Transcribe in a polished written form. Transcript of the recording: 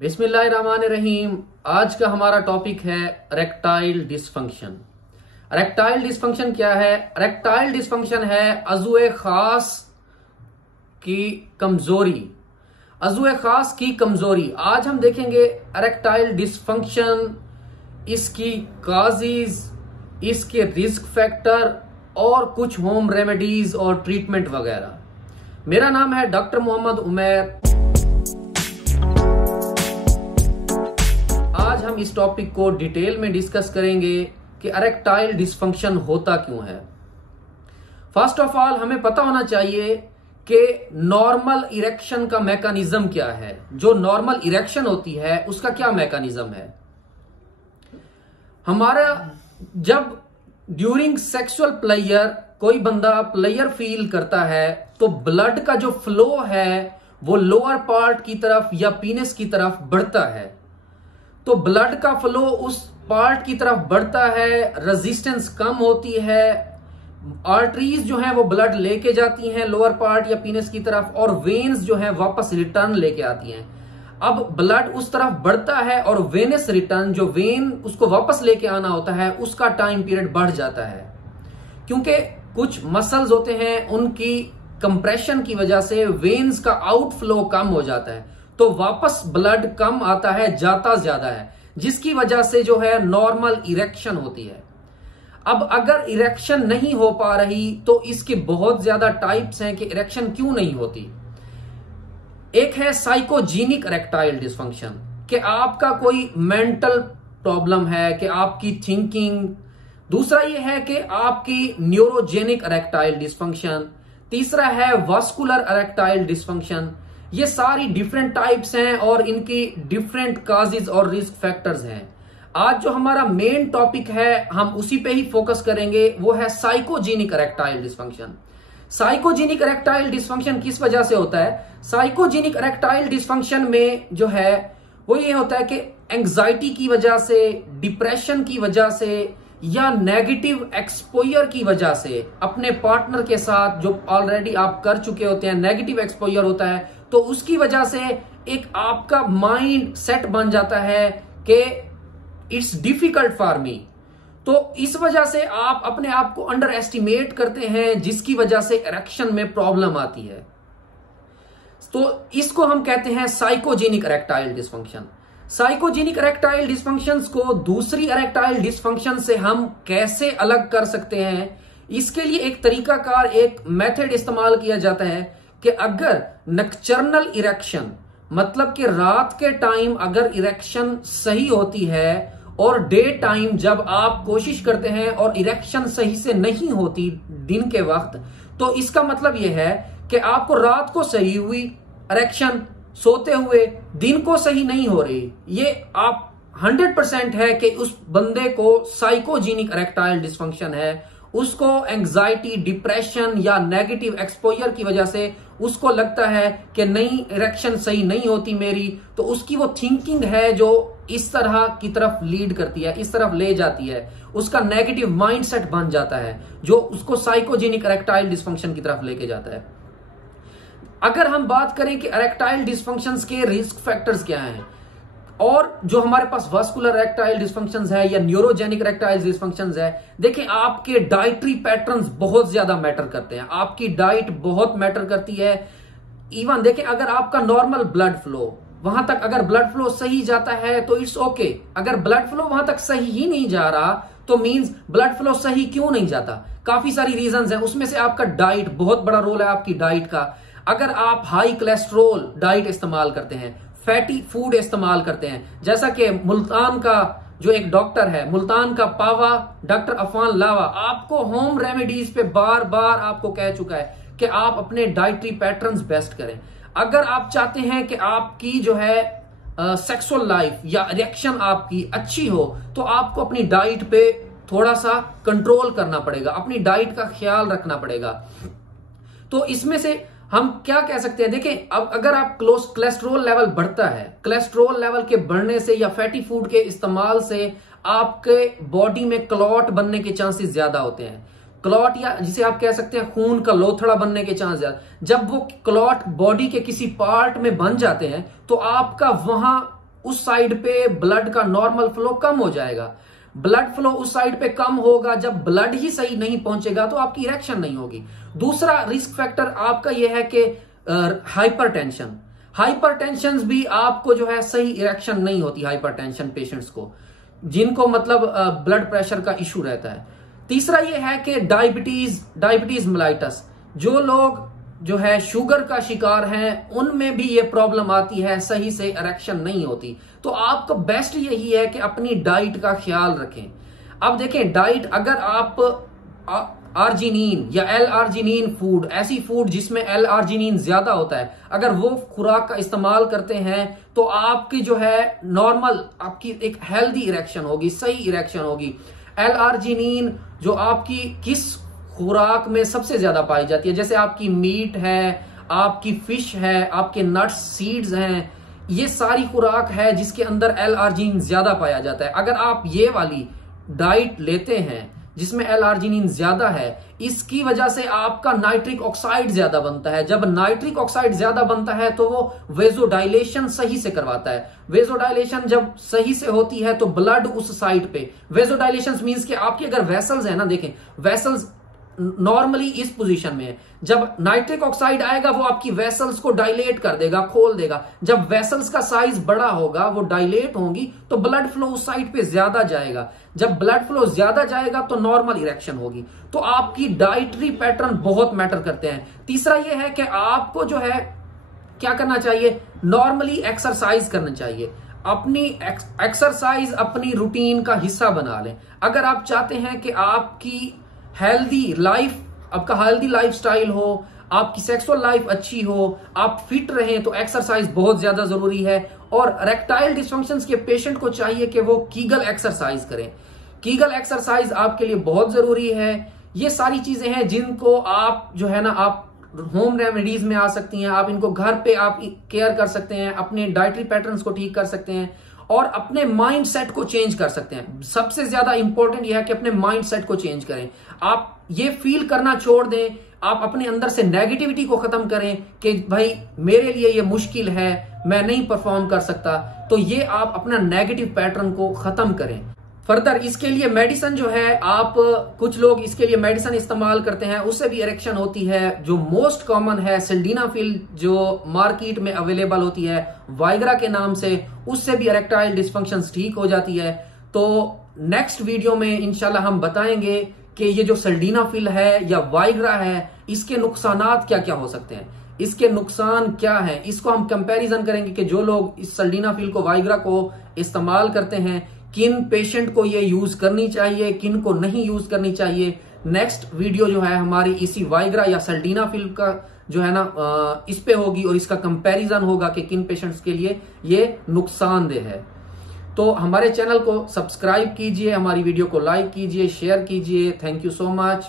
बिस्मिल्लाहिर्रहमानिर्रहीम। आज का हमारा टॉपिक है इरेक्टाइल डिसफंक्शन। इरेक्टाइल डिसफंक्शन क्या है? इरेक्टाइल डिसफंक्शन है अज़ुए खास की कमजोरी। अज़ुए खास की कमजोरी आज हम देखेंगे इरेक्टाइल डिसफंक्शन, इसकी काजेज, इसके रिस्क फैक्टर और कुछ होम रेमेडीज और ट्रीटमेंट वगैरह। मेरा नाम है डॉक्टर मोहम्मद उमैर। आज हम इस टॉपिक को डिटेल में डिस्कस करेंगे कि इरेक्टाइल डिसफंक्शन होता क्यों है। फर्स्ट ऑफ ऑल हमें पता होना चाहिए कि नॉर्मल इरेक्शन का मैकेनिज्म क्या है। जो नॉर्मल इरेक्शन होती है उसका क्या मैकेनिज्म है। हमारा जब ड्यूरिंग सेक्सुअल प्लेयर कोई बंदा प्लेयर फील करता है तो ब्लड का जो फ्लो है वो लोअर पार्ट की तरफ या पीनस की तरफ बढ़ता है। तो ब्लड का फ्लो उस पार्ट की तरफ बढ़ता है, रेजिस्टेंस कम होती है, आर्टरीज जो हैं वो ब्लड लेके जाती हैं लोअर पार्ट या पीनस की तरफ, और वेन्स जो हैं वापस रिटर्न लेके आती हैं। अब ब्लड उस तरफ बढ़ता है और वेनस रिटर्न, जो वेन उसको वापस लेके आना होता है, उसका टाइम पीरियड बढ़ जाता है, क्योंकि कुछ मसल्स होते हैं उनकी कंप्रेशन की वजह से वेन्स का आउटफ्लो कम हो जाता है, तो वापस ब्लड कम आता है, जाता ज्यादा है, जिसकी वजह से जो है नॉर्मल इरेक्शन होती है। अब अगर इरेक्शन नहीं हो पा रही तो इसके बहुत ज्यादा टाइप्स हैं कि इरेक्शन क्यों नहीं होती। एक है साइकोजेनिक इरेक्टाइल डिसफंक्शन, कि आपका कोई मेंटल प्रॉब्लम है, कि आपकी थिंकिंग। दूसरा ये है कि आपकी न्यूरोजेनिक इरेक्टाइल डिसफंक्शन। तीसरा है वास्कुलर इरेक्टाइल डिसफंक्शन। ये सारी डिफरेंट टाइप्स हैं और इनकी डिफरेंट काजेज और रिस्क फैक्टर्स हैं। आज जो हमारा मेन टॉपिक है हम उसी पे ही फोकस करेंगे, वो है psychogenic erectile dysfunction. Psychogenic erectile dysfunction किस वजह से होता है? साइकोजेनिक इरेक्टाइल डिसफंक्शन में जो है वो ये होता है कि एंग्जाइटी की वजह से, डिप्रेशन की वजह से या नेगेटिव एक्सपोजर की वजह से, अपने पार्टनर के साथ जो ऑलरेडी आप कर चुके होते हैं, नेगेटिव एक्सपोजर होता है, तो उसकी वजह से एक आपका माइंड सेट बन जाता है कि इट्स डिफिकल्ट फॉर मी। तो इस वजह से आप अपने आप को अंडर एस्टिमेट करते हैं, जिसकी वजह से इरेक्शन में प्रॉब्लम आती है। तो इसको हम कहते हैं psychogenic erectile dysfunction. Psychogenic erectile dysfunctions को दूसरी इरेक्टाइल डिसफंक्शन से हम कैसे अलग कर सकते हैं, इसके लिए एक तरीकाकार, एक मेथड इस्तेमाल किया जाता है कि अगर नक्चर्नल इरेक्शन, मतलब कि रात के टाइम अगर इरेक्शन सही होती है और डे टाइम जब आप कोशिश करते हैं और इरेक्शन सही से नहीं होती दिन के वक्त, तो इसका मतलब यह है कि आपको रात को सही हुई इरेक्शन, सोते हुए दिन को सही नहीं हो रही। ये आप 100% है कि उस बंदे को साइकोजेनिक इरेक्टाइल डिसफंक्शन है। उसको एंग्जाइटी, डिप्रेशन या नेगेटिव एक्सपोजर की वजह से उसको लगता है कि नहीं, इरेक्शन सही नहीं होती मेरी, तो उसकी वो थिंकिंग है जो इस तरह की तरफ लीड करती है, इस तरफ ले जाती है, उसका नेगेटिव माइंडसेट बन जाता है जो उसको साइकोजेनिक इरेक्टाइल डिसफंक्शन की तरफ लेके जाता है। अगर हम बात करें कि इरेक्टाइल डिसफंक्शंस के रिस्क फैक्टर्स क्या हैं, और जो हमारे पास वास्कुलर इरेक्टाइल डिसफंक्शंस है या न्यूरोजेनिक इरेक्टाइल डिसफंक्शंस है, देखिए आपके डाइटरी पैटर्न्स बहुत ज्यादा मैटर करते हैं। आपकी डाइट बहुत मैटर करती है। इवन देखिए, अगर आपका नॉर्मल ब्लड फ्लो, वहां तक अगर ब्लड फ्लो सही जाता है तो इट्स ओके। अगर ब्लड फ्लो वहां तक सही ही नहीं जा रहा तो मींस ब्लड फ्लो सही क्यों नहीं जाता? काफी सारी रीजंस हैं, उसमें से आपका डाइट, बहुत बड़ा रोल है आपकी डाइट का। अगर आप हाई कोलेस्ट्रॉल डाइट इस्तेमाल करते हैं, फैटी फूड इस्तेमाल करते हैं, जैसा कि मुल्तान का जो एक डॉक्टर है, मुल्तान का पावा, डॉक्टर अफान लावा, आपको होम रेमेडीज पे बार बार आपको कह चुका है कि आप अपने डाइटरी पैटर्न्स बेस्ट करें। अगर आप चाहते हैं कि आपकी जो है सेक्सुअल लाइफ या इरेक्शन आपकी अच्छी हो, तो आपको अपनी डाइट पे थोड़ा सा कंट्रोल करना पड़ेगा, अपनी डाइट का ख्याल रखना पड़ेगा। तो इसमें से हम क्या कह सकते हैं, देखिए अब अगर आप कोलेस्ट्रॉल लेवल बढ़ता है, कोलेस्ट्रॉल लेवल के बढ़ने से या फैटी फूड के इस्तेमाल से आपके बॉडी में क्लॉट बनने के चांसेस ज्यादा होते हैं। क्लॉट या जिसे आप कह सकते हैं खून का लोथड़ा बनने के चांस ज्यादा। जब वो क्लॉट बॉडी के किसी पार्ट में बन जाते हैं तो आपका वहां उस साइड पे ब्लड का नॉर्मल फ्लो कम हो जाएगा। ब्लड फ्लो उस साइड पे कम होगा, जब ब्लड ही सही नहीं पहुंचेगा तो आपकी इरेक्शन नहीं होगी। दूसरा रिस्क फैक्टर आपका यह है कि हाइपरटेंशन। हाइपरटेंशन भी आपको जो है सही इरेक्शन नहीं होती हाइपरटेंशन पेशेंट्स को, जिनको मतलब ब्लड प्रेशर का इशू रहता है। तीसरा यह है कि डायबिटीज मेलाइटस, जो लोग जो है शुगर का शिकार हैं उनमें भी ये प्रॉब्लम आती है, सही से इरेक्शन नहीं होती। तो आपका बेस्ट यही है कि अपनी डाइट का ख्याल रखें। अब देखें डाइट, अगर आप आर्जिनिन या एल आर्जिनिन फूड, ऐसी फूड जिसमें एल आर्जिनिन ज्यादा होता है, अगर वो खुराक का इस्तेमाल करते हैं तो आपकी जो है नॉर्मल आपकी एक हेल्दी इरेक्शन होगी, सही इरेक्शन होगी। एल आर्जिनिन जो आपकी किस खुराक में सबसे ज्यादा पाई जाती है, जैसे आपकी मीट है, आपकी फिश है, आपके नट्स सीड्स हैं, ये सारी खुराक है जिसके अंदर एल आर्जिनिन ज्यादा पाया जाता है। अगर आप ये वाली डाइट लेते हैं जिसमें एल आर्जिनिन ज्यादा है, इसकी वजह से आपका नाइट्रिक ऑक्साइड ज्यादा बनता है। जब नाइट्रिक ऑक्साइड ज्यादा बनता है तो वो वेजोडाइलेशन सही से करवाता है। वेजोडाइलेशन जब सही से होती है तो ब्लड उस साइड पे, वेजोडाइलेशन मींस कि आपकी अगर वेसल्स है ना, देखें वेसल्स नॉर्मली इस पोजीशन में है, जब नाइट्रिक ऑक्साइड आएगा वो आपकी वेसल्स को डायलेट कर देगा, खोल देगा। जब वेसल्स का साइज बड़ा होगा, वो डायलेट होंगी, तो ब्लड फ्लो उस साइड पे ज्यादा जाएगा। जब ब्लड फ्लो ज्यादा जाएगा तो नॉर्मल इरेक्शन होगी। तो आपकी डाइटरी पैटर्न बहुत मैटर करते हैं। तीसरा ये है कि आपको जो है क्या करना चाहिए, नॉर्मली एक्सरसाइज करना चाहिए। अपनी एक्सरसाइज अपनी रूटीन का हिस्सा बना लें। अगर आप चाहते हैं कि आपकी हेल्दी लाइफ, आपका हेल्दी लाइफस्टाइल हो, आपकी सेक्सुअल लाइफ अच्छी हो, आप फिट रहें, तो एक्सरसाइज बहुत ज्यादा जरूरी है। और रेक्टाइल डिसफंक्शंस के पेशेंट को चाहिए कि वो कीगल एक्सरसाइज करें। कीगल एक्सरसाइज आपके लिए बहुत जरूरी है। ये सारी चीजें हैं जिनको आप जो है ना, आप होम रेमेडीज में आ सकती हैं। आप इनको घर पे आप केयर कर सकते हैं, अपने डाइटरी पैटर्न्स को ठीक कर सकते हैं और अपने माइंड सेट को चेंज कर सकते हैं। सबसे ज्यादा इंपॉर्टेंट यह है कि अपने माइंड सेट को चेंज करें। आप ये फील करना छोड़ दें, आप अपने अंदर से नेगेटिविटी को खत्म करें कि भाई मेरे लिए ये मुश्किल है, मैं नहीं परफॉर्म कर सकता। तो ये आप अपना नेगेटिव पैटर्न को खत्म करें। फर्दर इसके लिए मेडिसिन जो है, आप कुछ लोग इसके लिए मेडिसिन इस्तेमाल करते हैं, उससे भी इरेक्शन होती है। जो मोस्ट कॉमन है सिल्डेनाफिल, जो मार्केट में अवेलेबल होती है वाइग्रा के नाम से, उससे भी इरेक्टाइल डिसफंक्शंस ठीक हो जाती है। तो नेक्स्ट वीडियो में इंशाल्लाह हम बताएंगे कि ये जो सिल्डेनाफिल है या वाइग्रा है, इसके नुकसानात क्या क्या हो सकते हैं, इसके नुकसान क्या है। इसको हम कंपैरिजन करेंगे कि जो लोग इस सिल्डेनाफिल को, वाइग्रा को इस्तेमाल करते हैं, किन पेशेंट को ये यूज करनी चाहिए, किन को नहीं यूज करनी चाहिए। नेक्स्ट वीडियो जो है हमारी इसी वाइग्रा या सिल्डेनाफिल का जो है ना इस पे होगी और इसका कंपैरिजन होगा कि किन पेशेंट्स के लिए ये नुकसानदेह है। तो हमारे चैनल को सब्सक्राइब कीजिए, हमारी वीडियो को लाइक कीजिए, शेयर कीजिए। Thank you so much.